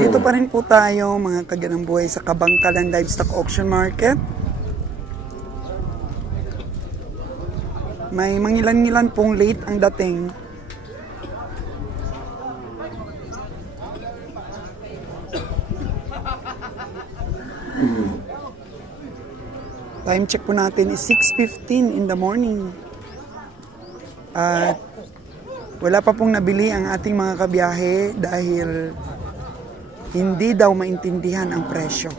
Dito pa rin po tayo mga kaganang buhay sa Kabangkalan Livestock Auction Market. May mangilan-ngilan pong late ang dating. Time check po natin is 6:15 in the morning. At wala pa pong nabili ang ating mga kabiyahe dahil hindi daw maintindihan ang presyo.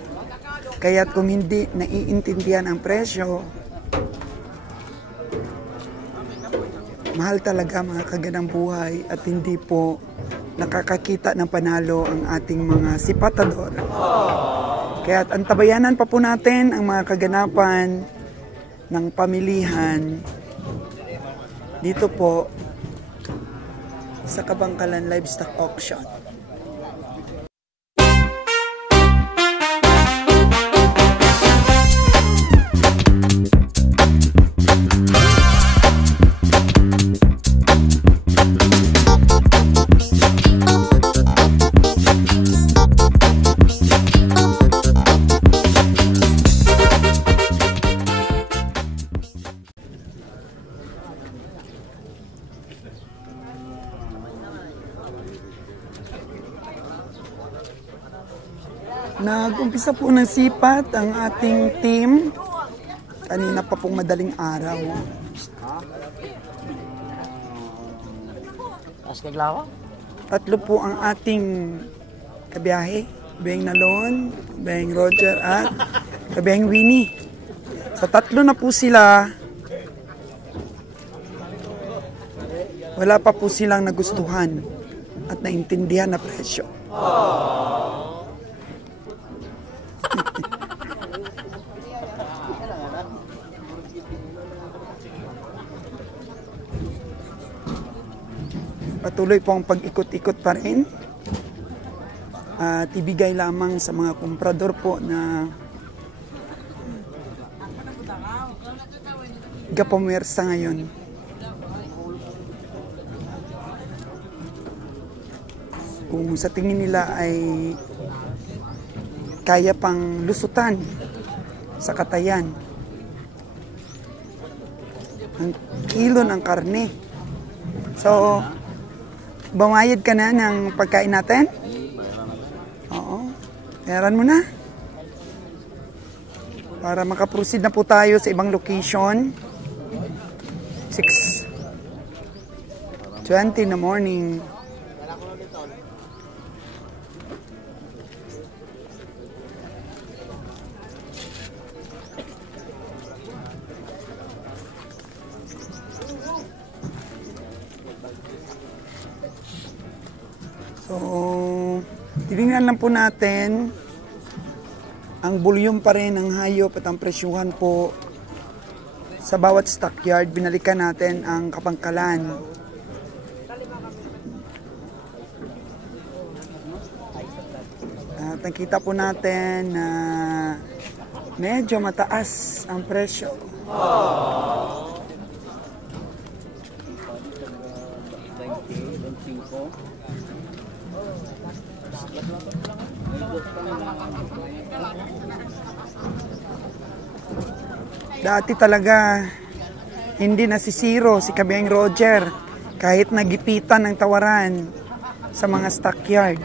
Kaya't kung hindi naiintindihan ang presyo, mahal talaga mga kaganang buhay at hindi po nakakakita ng panalo ang ating mga sipatador. Kaya't antabayanan pa po natin ang mga kaganapan ng pamilihan dito po sa Kabangkalan Livestock Auction. Nag-umpisa po ng sipat ang ating team. Kanina pa pong madaling araw. Tatlo po ang ating kabiyahe. Kabiyaheng Nalon, kabiyaheng Roger at kabiyaheng Winnie. Sa tatlo na po sila, wala pa po silang nagustuhan at naintindihan na presyo. Patuloy po ang pag-ikot-ikot pa rin at ibigay lamang sa mga komprador po na gapamersa ngayon. Kung sa tingin nila ay kaya pang lusutan sa katayan ang kilo ng karne. So, bumayad ka na ng pagkain natin? Oo. Bayaran mo na. Para makaproceed na po tayo sa ibang location. 6:20 in the morning. So, tingnan lang po natin ang volume pa rin ng hayop at ang presyuhan po sa bawat stockyard. Binalikan natin ang Kabangkalan. At nakita po natin na medyo mataas ang presyo. Dati talaga hindi nasisiro si kabiyaheng Roger kahit nagipitan ng tawaran sa mga stockyard.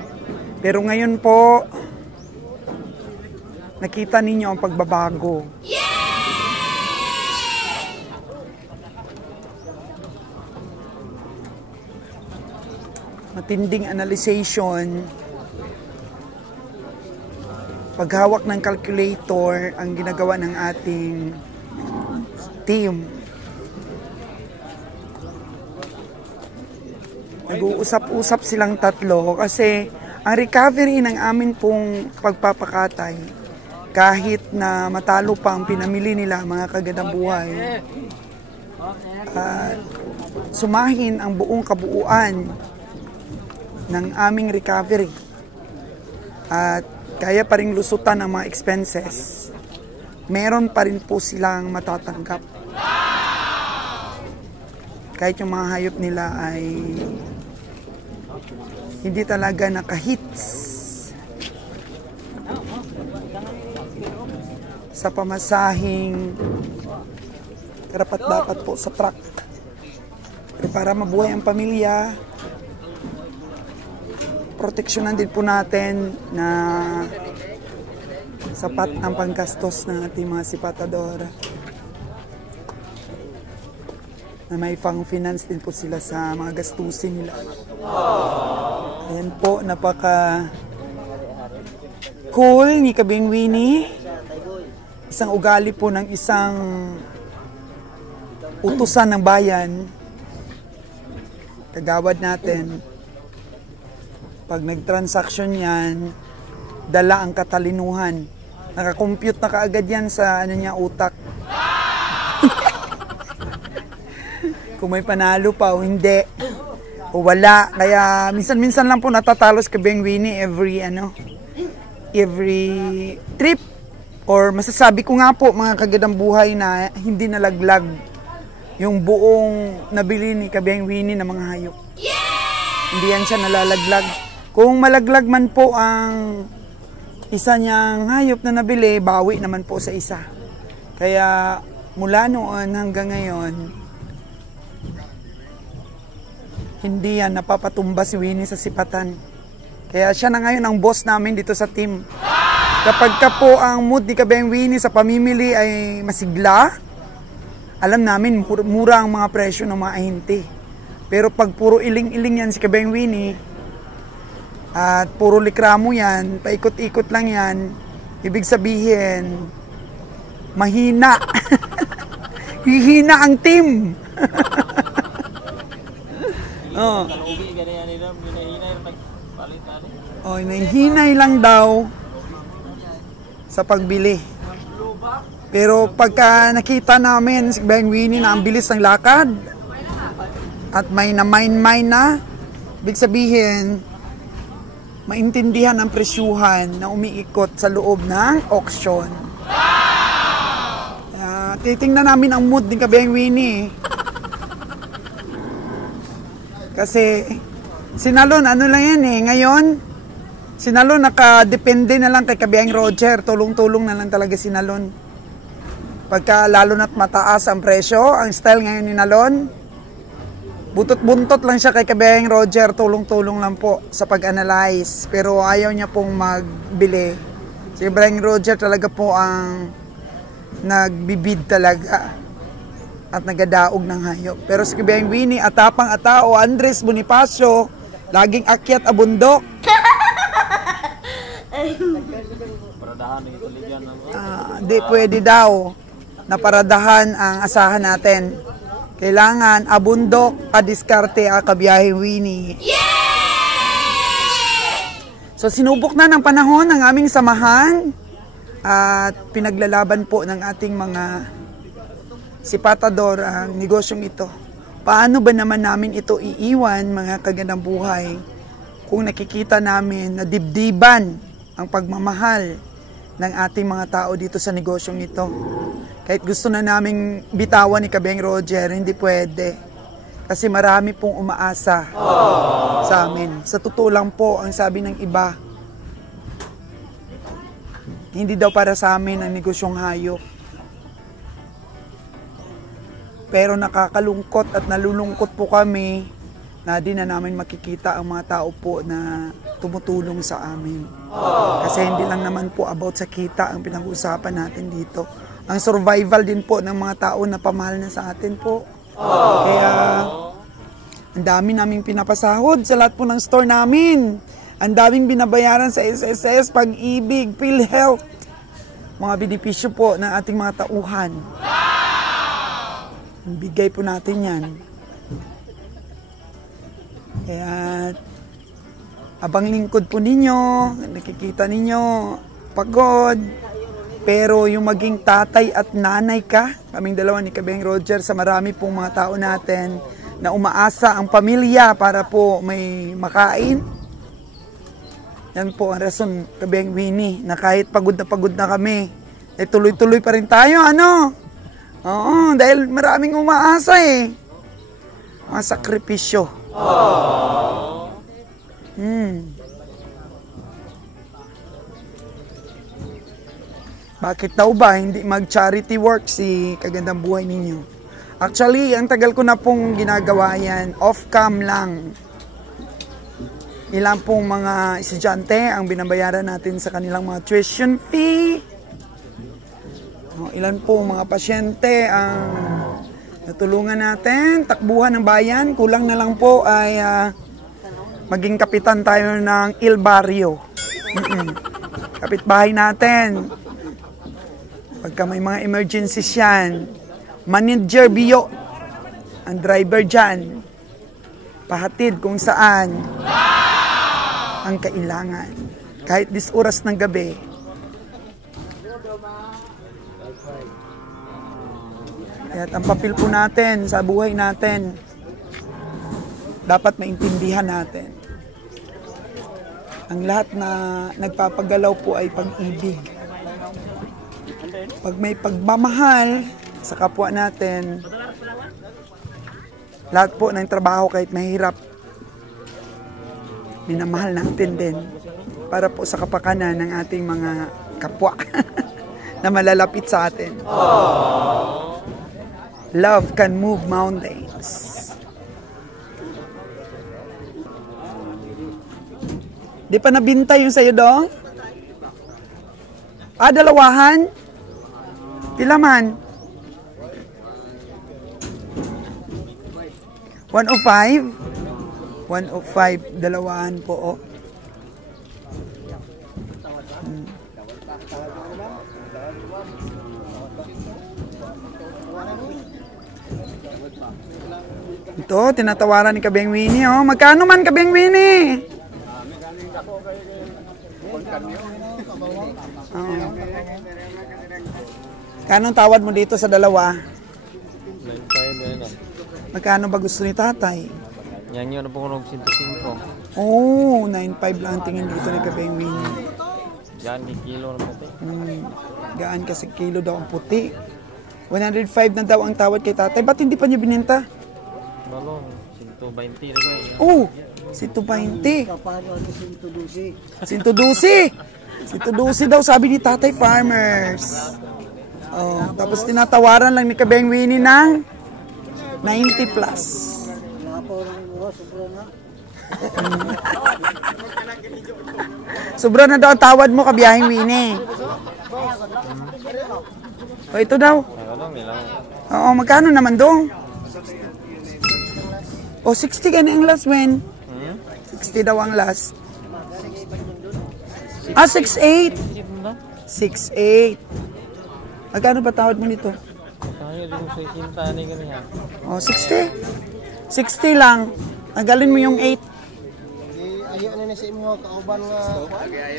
Pero ngayon po nakita ninyo ang pagbabago. Matinding analyzation, paghawak ng calculator ang ginagawa ng ating team. Nag-uusap-usap silang tatlo kasi ang recovery ng amin pong pagpapakatay, kahit na matalo pa ang pinamili nila mga kagandang buhay, sumahin ang buong kabuuan ng aming recovery at kaya pa rin lusutan ang mga expenses, meron pa rin po silang matatanggap. Kahit yung mga hayop nila ay hindi talaga nakahits sa pamasahing karapat-dapat po sa truck. Pero para mabuhay ang pamilya, proteksyonan din po natin na sapat ang panggastos ng ating mga sipatadora. Na may pang-finance din po sila sa mga gastusin nila. Ayan po, napaka cool ni Kabeng Winnie. Isang ugali po ng isang utusan ng bayan. Kagawad natin. Pag nag-transaction yan, dala ang katalinuhan. Nakakompute na kaagad yan sa utak. Kung may panalo pa o hindi. O wala. Kaya minsan-minsan lang po natatalos Kabeng Winnie every trip. Or masasabi ko nga po mga kagadang buhay na hindi nalaglag yung buong nabili ni Kabeng Winnie ng mga hayop. Hindi yan siya nalalaglag. Kung malaglag man po ang isa niyang hayop na nabili, bawi naman po sa isa. Kaya mula noon hanggang ngayon, hindi yan napapatumba si Winnie sa sipatan. Kaya siya na ngayon ang boss namin dito sa team. Kapag ka po ang mood ni Kabeng Winnie sa pamimili ay masigla, alam namin mura ang mga presyo ng mga ahente. Pero pag puro iling-iling yan si Kabeng Winnie, at puro likramo yan, paikot-ikot lang yan, ibig sabihin, mahina. Hihina ang team. Nahihinay lang daw sa pagbili. Pero pagka nakita namin si Kabeng Winnie na ang bilis ng lakad at may na-mine na, ibig sabihin, maintindihan ang presyuhan na umiikot sa loob ng auction. Titingnan namin ang mood ng Kabeng Winnie. Kasi sinalon, ano lang yan ngayon, sinalon nakadepende na lang kay Kabeng Roger, tulong-tulong na lang talaga sinalon. Pagka lalo na't mataas ang presyo, ang style ngayon ni Nalon, buntot-buntot lang siya kay Kabeng Roger, tulong-tulong lang po sa pag-analyze. Pero ayaw niya pong magbili. Si Kabeng Roger talaga po ang nagbibid talaga at nagadaog ng hayop. Pero si Kabeng Winnie, atapang atao, Andres Bonifacio, laging akyat a bundok. Di pwede daw na paradahan ang asahan natin. Kailangan abundok, adiskarte, kabiyahe Winnie. So sinubok na ng panahon ng aming samahan at pinaglalaban po ng ating mga sipatador ang negosyong ito. Paano ba naman namin ito iiwan, mga kagandang buhay, kung nakikita namin na dibdiban ang pagmamahal ng ating mga tao dito sa negosyong ito. Kahit gusto na naming bitawan ni Kabeng Roger, hindi pwede. Kasi marami pong umaasa sa amin. Sa totoo lang po, ang sabi ng iba, hindi daw para sa amin ang negosyong hayop. Pero nakakalungkot at nalulungkot po kami na di na namin makikita ang mga tao po na tumutulong sa amin. Kasi hindi lang naman po about sa kita ang pinag-uusapan natin dito. Ang survival din po ng mga tao na pamahal na sa atin po. Kaya ang dami naming pinapasahod sa lahat po ng store namin. Ang daming binabayaran sa SSS, Pag-ibig, PhilHealth. Mga benepisyo po ng ating mga tauhan. Bigay po natin yan. Kaya abang lingkod po ninyo, nakikita ninyo, pagod. Pero yung maging tatay at nanay ka, kaming dalawa ni Kabeng Roger, sa marami pong mga tao natin na umaasa ang pamilya para po may makain. Yan po ang rason, Kabeng Winnie, na kahit pagod na kami, eh tuloy-tuloy pa rin tayo, ano? Oo, dahil maraming umaasa mga sakripisyo. Bakit daw ba hindi mag-charity work si Kagandang Buhay ninyo? Actually, ang tagal ko na pong ginagawa yan. Off-cam lang. Ilan pong mga estudyante ang binabayaran natin sa kanilang mga tuition fee. Ilan pong mga pasyente ang natulungan natin. Takbuhan ng bayan. Kulang na lang po ay maging kapitan tayo ng Il Barrio. Kapitbahay natin. Pagka may mga emergencies yan, manager Bio, ang driver dyan, pahatid kung saan ang kailangan. Kahit 10 oras ng gabi. Kaya ang papel po natin sa buhay natin, dapat maintindihan natin. Ang lahat na nagpapagalaw po ay pag-ibig. Pag may pagmamahal sa kapwa natin, lahat po ng trabaho kahit mahirap, minamahal natin din para po sa kapakanan ng ating mga kapwa na malalapit sa atin. Love can move mountains. Di pa nabinta yung sa'yo dong? Dalawahan? Pila man? 105? 105, dalawahan po, Ito, tinatawaran ni Kabeng Winnie, Magkano man, Kabeng Winnie? Kanong tawad mo dito sa dalawa? 9.5 Magkano ba gusto ni tatay? Yan yun na po kung 105. 9.5 lang tingin dito ni Kabeng Winnie. Yan, kilo na puti. Gaan kasi kilo daw ang puti. 105 na daw ang tawad kay tatay. Ba't hindi pa niya bininta? Balong, 120 na ba? 120. 112 daw sabi ni tatay farmers. Tapos tinatawaran lang ni Kabeng Winnie ng 90 plus. Sobra na daw ang tawad mo, Kabiyahing Winnie. Ito daw. Magkano naman dong? 60 ka na ang last, men. 60 daw ang last. 6.8. 6.8. Magkano ba tawad mo nito? Tayo din sa ikinta ni ganiya. 60? 60 lang. Nagalin mo yung 8. Ayo na sa imo kauban nga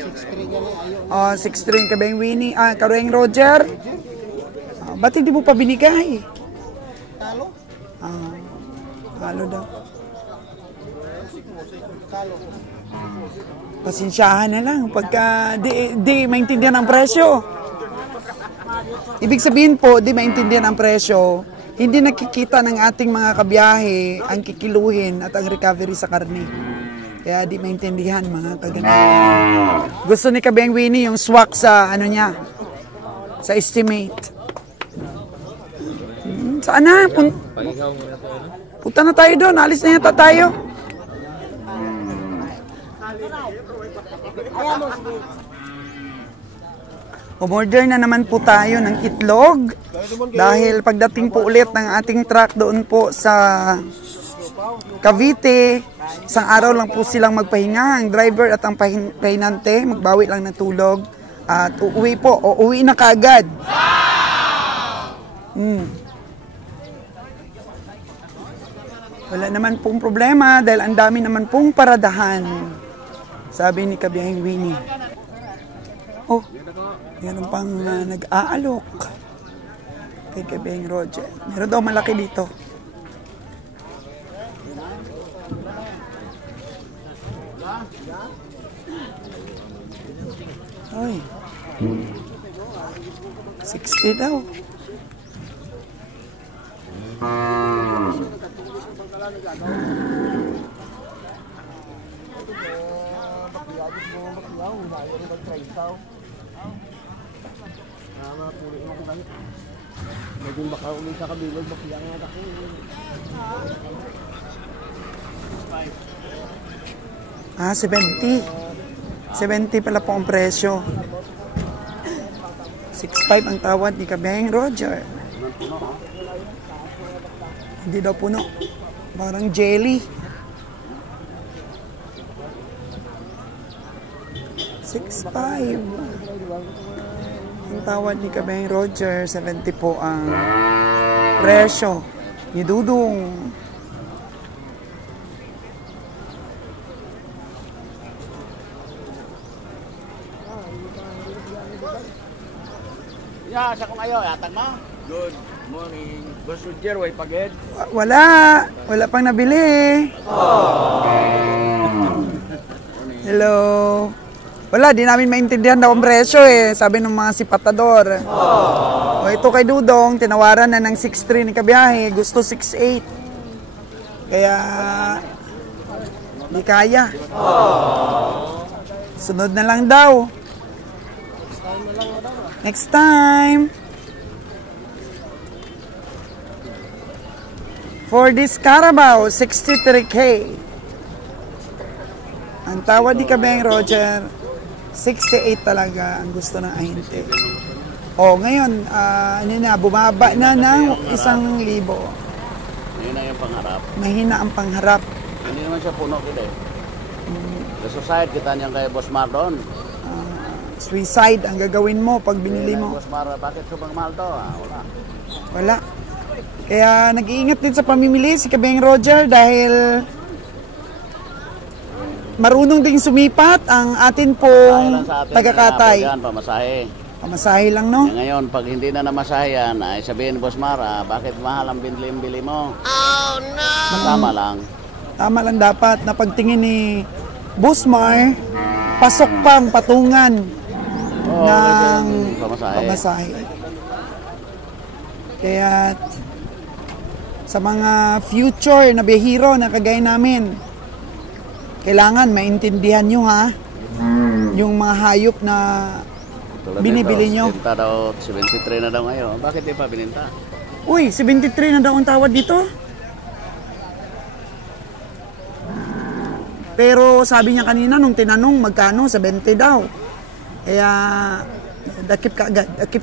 6-3 gani Oh, ayo. 6-3 Kabeng Winnie. Karueng Roger. Ba't hindi mo pa binigay? Talo? Talo daw. Pasensyahan na lang pagka di maintindihan ang presyo. Ibig sabihin po, di maintindihan ang presyo, hindi nakikita ng ating mga kabiyahe ang kikiluhin at ang recovery sa karne. Kaya di maintindihan mga kaganyan. Gusto ni Kabeng Winnie yung swak sa niya, sa estimate. Saan na? Punta na tayo doon. Alis na yata tayo. Umorder na naman po tayo ng itlog dahil pagdating po ulit ng ating truck doon po sa Cavite, isang araw lang po silang magpahinga, ang driver at ang pahinante, magbawi lang ng tulog at uuwi po, o uwi na kaagad. Wala naman pong problema dahil ang dami naman pong paradahan, sabi ni Kabiyahing Winnie. Meron pang nag-aalok kay Kabeng Roger. Meron daw malaki dito. Ay. 60 daw. Mapuli mo ko ganit. Naging baka ulit sa kabilog, bakiyang nga ako. 70. 70 pala po ang presyo. 6.5 ang tawad ni Kabeng Roger. Hindi daw puno. Parang jelly. 6.5. Ang tawad ni Kabeng Roger, 70 po ang presyo ni Dudong. Ya, sa kung ayaw, yatag mo. Good morning. Boss Roger, way pagid. Wala. Wala pang nabili. Hello. Wala, di namin maintindihan daw ang presyo eh. Sabi ng mga sipatador. O ito kay Dudong, tinawaran na ng 6.3 ni Kabiyahe. Gusto 6.8. Kaya, di kaya. Sunod na lang daw. Next time. For this Carabao, 63K. Ang tawad ni Kabeng Roger, 68 talaga ang gusto ng ahente. O, ngayon, ano na, bumaba na ng 1,000. Yun na yung pangharap. Mahina ang pangharap. Hindi naman siya puno kita eh. Sa society, kita niyan kay Boss Mardon. Suicide ang gagawin mo pag binili mo. Boss Mar, bakit sobrang mahal to? Wala. Wala. Kaya nag-iingat din sa pamimili si Kabeng Roger dahil marunong ding sumipat ang atin pong taga-Katay. Pamasahe. Pamasahe lang, no? Ngayon, pag hindi na namasahe yan, ay sabihin, Boss Mara, bakit mahal ang bili mo? Oh, no! Tama lang. Tama lang dapat na pagtingin ni Boss Mar, pasok pang patungan ng pamasahe. Kaya sa mga future na bihiro na kagaya namin, kailangan maintindihan nyo ha, yung mga hayop na binibili nyo. Bininta daw, 73 na daw ngayon. Bakit di pa bininta? Uy, 73 na daw ang tawad dito. Pero sabi niya kanina nung tinanong magkano, 70 daw. Kaya dakip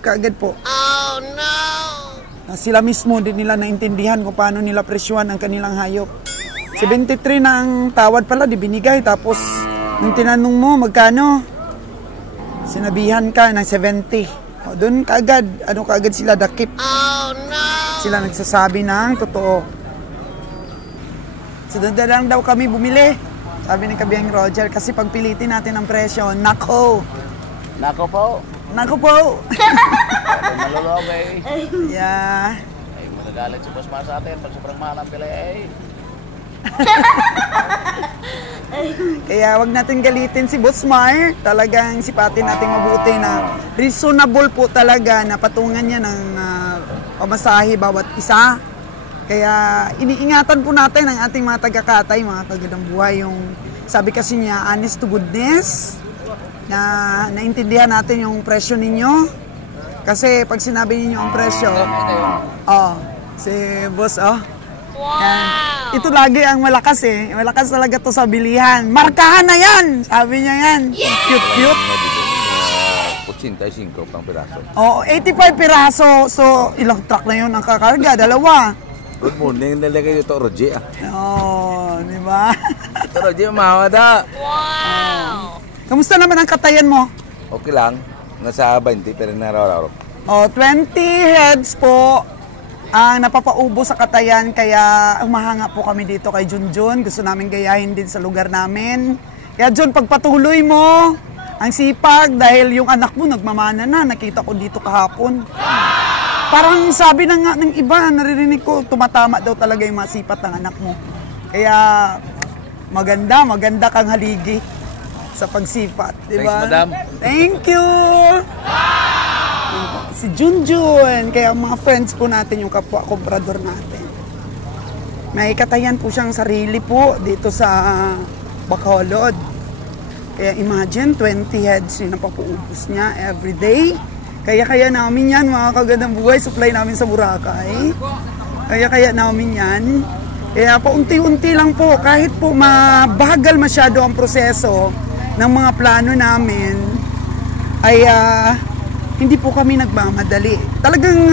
ka agad po. Oh no! Sila mismo din nila naintindihan kung paano nila presyuhan ang kanilang hayop. 73 na ang tawad pala, di binigay. Tapos, nung tinanong mo, magkano? Sinabihan ka ng 70. O, doon kaagad, kaagad sila dakip. Oh, no! Sila nagsasabi ng totoo. So, doon na lang daw kami bumili. Sabi ni Kabeng Roger, kasi pagpilitin natin ang presyo, nako! Nako po! Nako po! Malulog eh. Yeah. Ay, magagalit si Boss Mar sa atin pag sobrang mahal ang pila eh. Kaya wag natin galitin si Boss Mar. Talagang sipatin natin mabuti na reasonable po talaga na patungan niya ng pamasahe bawat isa. Kaya iniingatan po natin ang ating mga taga-Katay, mga taga-Dambuhay. Yung sabi kasi niya, honest to goodness, na naintindihan natin yung presyo ninyo. Kasi pag sinabi niyo ang presyo, si Boss, yan. Ito lagi ang malakas eh. Malakas talaga to sa bilihan. Markahan na yan! Sabi niya yan. Yeah! Cute. 85 pang piraso. Oo, 85 piraso. So, ilang truck na yun ang kakarga? Dalawa. Good morning, nalagay dito Roger. Oo, di ba? Ito Roger, mahawada. Wow! Kamusta naman ang katayan mo? Okay lang. Nasa 20, pero naraw-raw. 20 heads po ang napapaubo sa katayan, kaya umahanga po kami dito kay Junjun. Gusto namin gayahin din sa lugar namin. Kaya Jun, pagpatuloy mo ang sipag dahil yung anak mo nagmamana na. Nakita ko dito kahapon. Parang sabi na nga ng iba, naririnig ko, tumatama daw talaga yung masipat ng anak mo. Kaya maganda kang haligi sa pagsipat, di ba? Thanks, madam. Thank you! Si Junjun, kaya mga friends po natin, yung kapwa komprador natin. May katayan po siyang sarili po dito sa Bacolod. Kaya imagine, 20 heads yung napapuubos niya everyday. Kaya namin yan, mga kagandang buhay, supply namin sa Boracay. Kaya namin yan. Kaya paunti-unti lang po, kahit po mabagal masyado ang proseso ng mga plano namin, ay hindi po kami nagmamadali. Talagang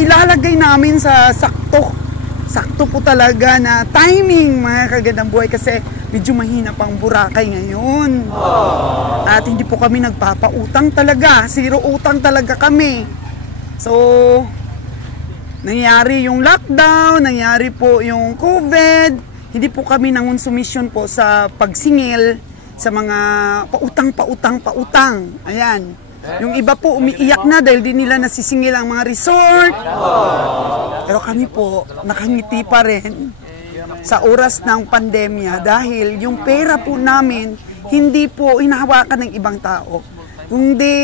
ilalagay namin sa sakto po talaga na timing, mga kagandang buhay, kasi medyo mahina pang Boracay ngayon. At hindi po kami nagpapautang talaga. Zero utang talaga kami. So, nangyari yung lockdown, nangyari po yung COVID. Hindi po kami nangonsumisyon po sa pagsingil sa mga pautang. Ayan. Yung iba po umiiyak na dahil di nila nasisingil ang mga resort. Pero kami po, nakangiti pa rin sa oras ng pandemya dahil yung pera po namin hindi po hinahawakan ng ibang tao. Kundi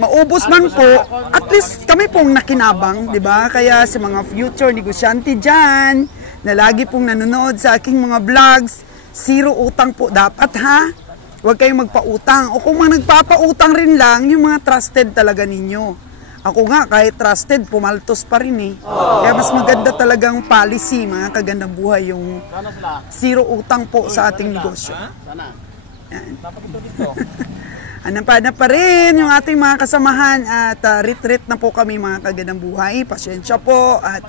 maubos man po, at least kami pong nakinabang, di ba? Kaya sa mga future negosyante dyan, na lagi pong nanonood sa aking mga vlogs, zero utang po dapat, ha? Huwag kayong magpautang. O kung mga nagpapautang rin lang, yung mga trusted talaga ninyo. Ako nga, kahit trusted, pumaltos pa rin eh. Kaya mas maganda talagang policy, mga kagandang buhay, yung zero utang po sa ating negosyo. Yan. Anapana pa rin yung ating mga kasamahan at retreat na po kami, mga kagandang buhay. Pasensya po at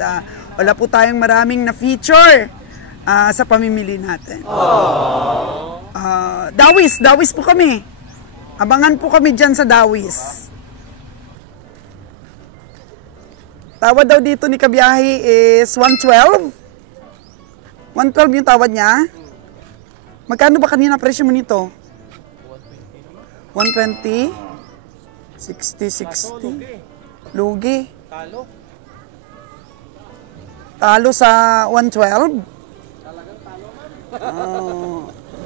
wala po tayong maraming na feature sa pamimili natin. Dawis po kami. Abangan po kami dyan sa Dawis. Tawad daw dito ni Kabiyahe is 112. 112 yung tawad niya. Magkano ba kanina presyo mo nito? 120? 60. Lugi. Talo sa 112?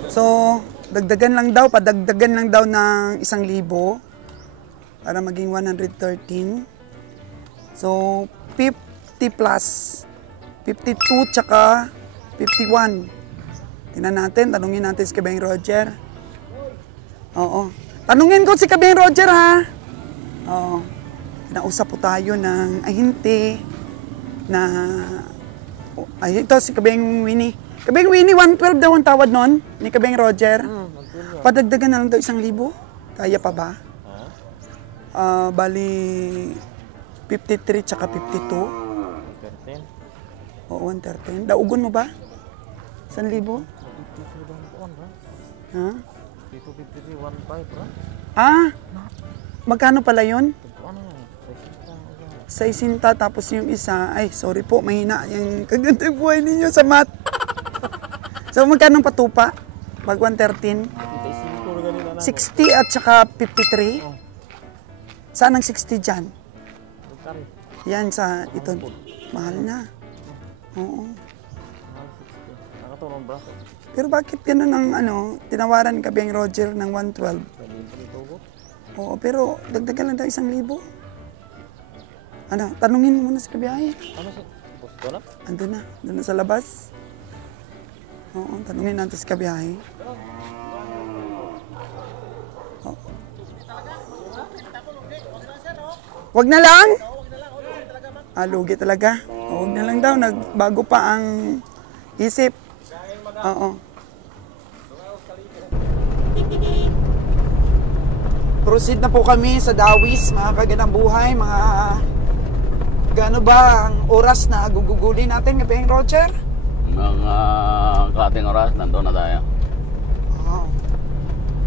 So, dagdagan lang daw, padagdagan lang daw ng 1,000 para maging 113. So, 50 plus. 52 tsaka 51. Tingnan natin, tanungin natin si Kabeng Roger. Oo. Tanungin ko si Kabeng Roger, ha? Oo. Kinausap po tayo ng ahinte na... Ay, ito si Kabeng Winnie. Kabeng Winnie, 112 daw ang tawad nun ni Kabeng Roger. Padagdagan na lang daw 1,000. Kaya pa ba? Bali... 53 tsaka 52. 113. Oo, 113. Daugon mo ba? 1,000? Ha? 1,500. Magkano pala yun? 60 tapos yung isa. Ay, sorry po, mahina yung kagandang buhay ninyo sa math. So, magkano patupa? Pag 113? 60 at saka 53? Saan ang 60 dyan? Yan sa ito. Mahal na. Oo. Pero bakit ganun ang tinawaran ka Kabeng Roger ng 112? Oo, pero dagdagan lang daw 1,000. Tanungin mo muna si Kabiyahe. Andun na sa labas. Oo, tanungin natin si Kabiyahe. Wag na lang? Lugi talaga. Wag na lang daw, nagbago pa ang isip. Oo. Proceed na po kami sa Dawis, mga kagandang buhay, mga gaano ba ang oras na gugugulin natin, Kabeng Roger? Mga kating oras, nandun na tayo.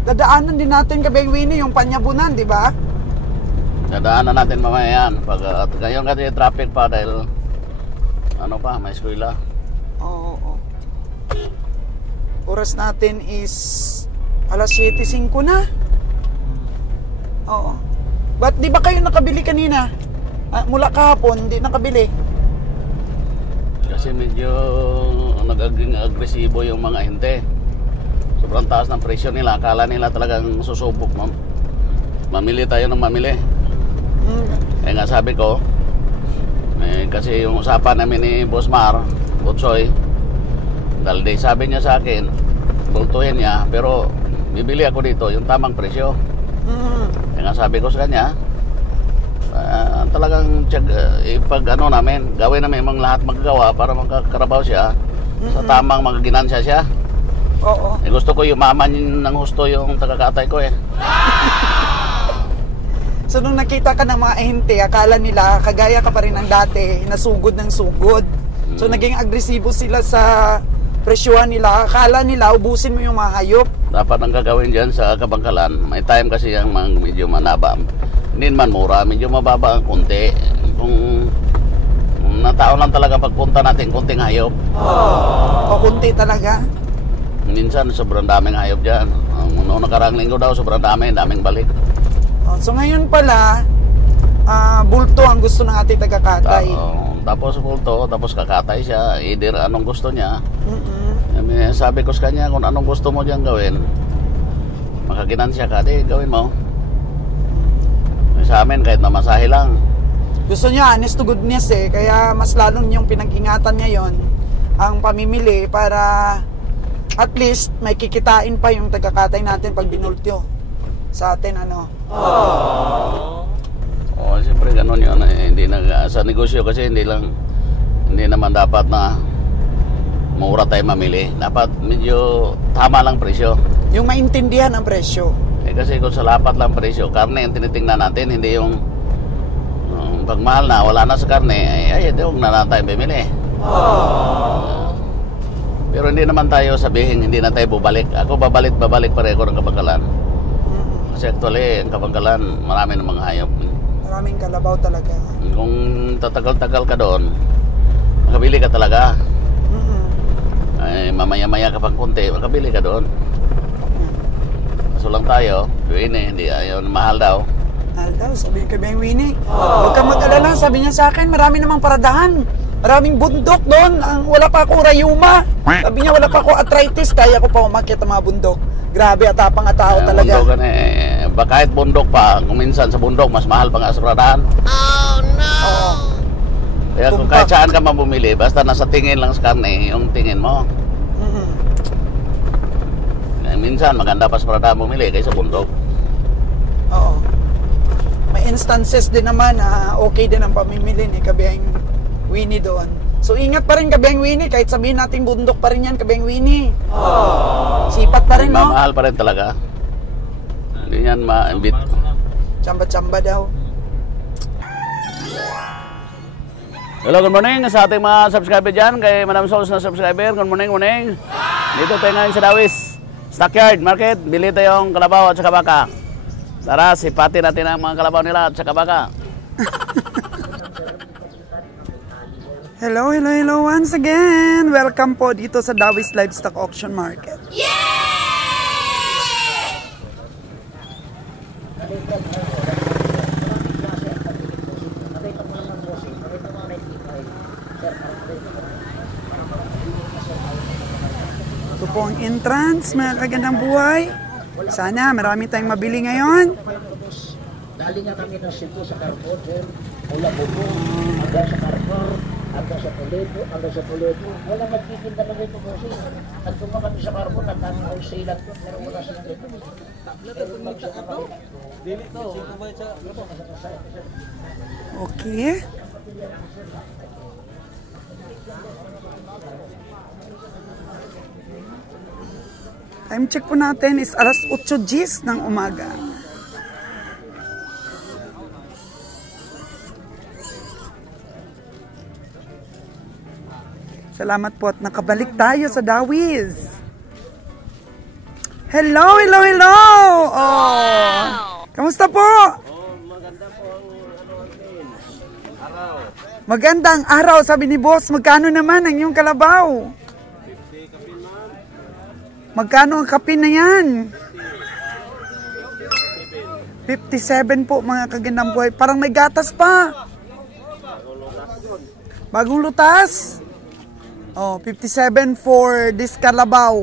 Dadaanan din natin, Kabeng Winnie, yung Panyabunan, di ba? Dadaanan natin mamaya yan. At ngayon kasi traffic pa dahil may eskwela. Oo. Oras natin is alas 7:05 na. Oo. Ba't di ba kayo nakabili kanina? Mula kahapon, hindi nakabili. Kasi medyo nagaging agresibo yung mga hinte. Sobrang taas ng presyo nila. Akala nila talagang susubok. Mamili tayo ng mamili. Eh nga sabi ko, kasi yung usapan namin ni Boss Mar, Butsoy, dahil sabi niya sa akin, bultuhin niya, pero bibili ako dito yung tamang presyo. Eh nga sabi ko sa kanya, talagang ipag ano namin, gawin namin mga lahat magagawa para magkakarabaw siya sa tamang magaginansya siya. Oo. Gusto ko yumaman ng husto yung tagakatay ko eh. So nung nakita ka ng mga ahente, akala nila kagaya ka pa rin ng dati, nasugod ng sugod. So naging agresibo sila sa presyuhan nila. Akala nila ubusin mo yung mga hayop. Dapat ang gagawin dyan sa Kabangkalan, may time kasi yung mga medyo manaba. Hindi naman mura, medyo mababa ang kunti. Kung natao lang talaga pagpunta natin, kunting hayop. O kunti talaga. Minsan sobrang daming hayop dyan. Noong nakarang linggo daw, sobrang daming balik. So ngayon pala, bulto ang gusto ng ating tagakatay. Tapos bulto, tapos kakatay siya. Either anong gusto niya. Sabi ko sa kanya, kung anong gusto mo dyan gawin, makaginansya ka, di gawin mo. Sa amin, kahit namasahe lang. Gusto niya honest to goodness eh. Kaya mas lalong yung pinag-ingatan niya yon ang pamimili para at least may kikitain pa yung tagakatay natin pag binultyo sa atin ano. Siyempre ganun yun eh. Hindi sa negosyo kasi hindi naman dapat na mura tayo mamili. Dapat medyo tama lang presyo. Yung maintindihan ang presyo. Kasi kung sa lapat lang presyo, karne yung tinitingnan natin, hindi yung pag mahal na, wala na sa karne, huwag na lang tayo bumili. Pero hindi naman tayo sabihin, hindi na tayo bubalik. Ako babalik pa rin ako ng Kabangkalan. Kasi actually, ang Kabangkalan, marami ng mga hayop. Maraming kalabaw talaga. Kung tatagal-tagal ka doon, makabili ka talaga. Mamaya-maya ka pang kunti, makabili ka doon. Kaso lang tayo, hindi ayaw, mahal daw. Mahal daw, sabi ko ba yung Winnie? Huwag kang mag-alala, sabi niya sa akin, marami namang paradahan. Maraming bundok doon, wala pa ako rayuma. Sabi niya, wala pa ako arthritis, kaya ko pa umakyat ang mga bundok. Grabe, atapang tao talaga. Bundok kahit bundok pa, kung minsan sa bundok, mas mahal pa nga sa paradahan. Oh no! Kaya kung kahit saan ka mamumili, basta nasa tingin lang sa karne, yung tingin mo. Minsan maganda pa sa paradahan bumili kaysa bundok. Oo. May instances din naman na okay din ang pamimili ni Kabihang Winnie doon. So ingat pa rin Kabihang Winnie, kahit sabihin natin bundok pa rin yan Kabihang Winnie. Sipat pa rin, no? Mahal pa rin talaga. Hindi yan ma-imbit. Tsamba-tsamba daw. Hello, good morning sa ating mga subscriber dyan. Kay Madam Souls na subscriber, good morning. Dito tayo ngayon sa Dawis Stockyard Market, bili tayong kalabaw at saka baka. Tara, sipatin natin ang mga kalabaw nila at saka baka. Hello once again. Welcome po dito sa Dawis Livestock Auction Market. Ito po ang entrance, mga kagandang buhay. Sana marami tayong mabili ngayon. Dali nga kami ng Cebu sa Carrefour, mula Bubo, hanggang sa Carrefour, hanggang sa Toledo, wala magtitinda na rito po siya. At kung kami sa Carrefour, nagtanong wholesale at yun, pero wala silang rito. Okay. Time check po natin is alas 8:10 ng umaga. Salamat po at nakabalik tayo sa Dawis. Hello! Oh! Kamusta po? Maganda po ang araw. Magandang araw, sabi ni boss. Magkano naman ang iyong kalabaw? Magkano ang kapin na yan? 57 po mga kagandang buhay. Parang may gatas pa. Bagong lutas? Oh, 57 for this kalabaw.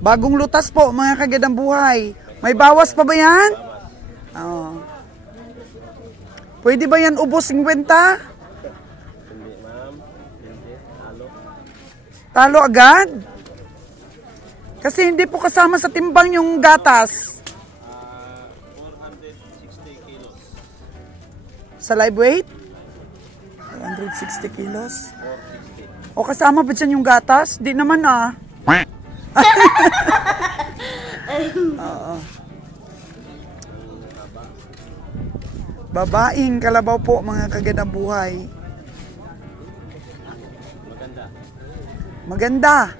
Bagong lutas po mga kagandang buhay. May bawas pa ba yan? Oh. Pwede ba yan ubos 50? Talo agad? Kasi hindi po kasama sa timbang yung gatas. Sa live weight? 160 kilos. O kasama ba dyan yung gatas? Di naman ah. Oo. Babaeng kalabaw po mga kagandang buhay. Maganda.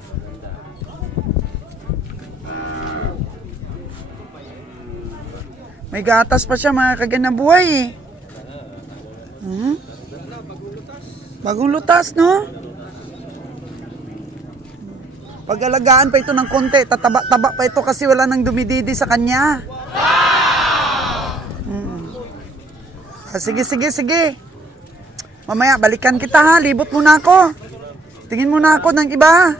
May gatas pa siya mga kagandang buhay eh. Bagong lutas, no? Pag-alagaan pa ito ng konti, tataba-taba pa ito kasi wala nang dumididi sa kanya. Sige. Mamaya, balikan kita ha. Libot muna ako. Tingin muna ako ng iba.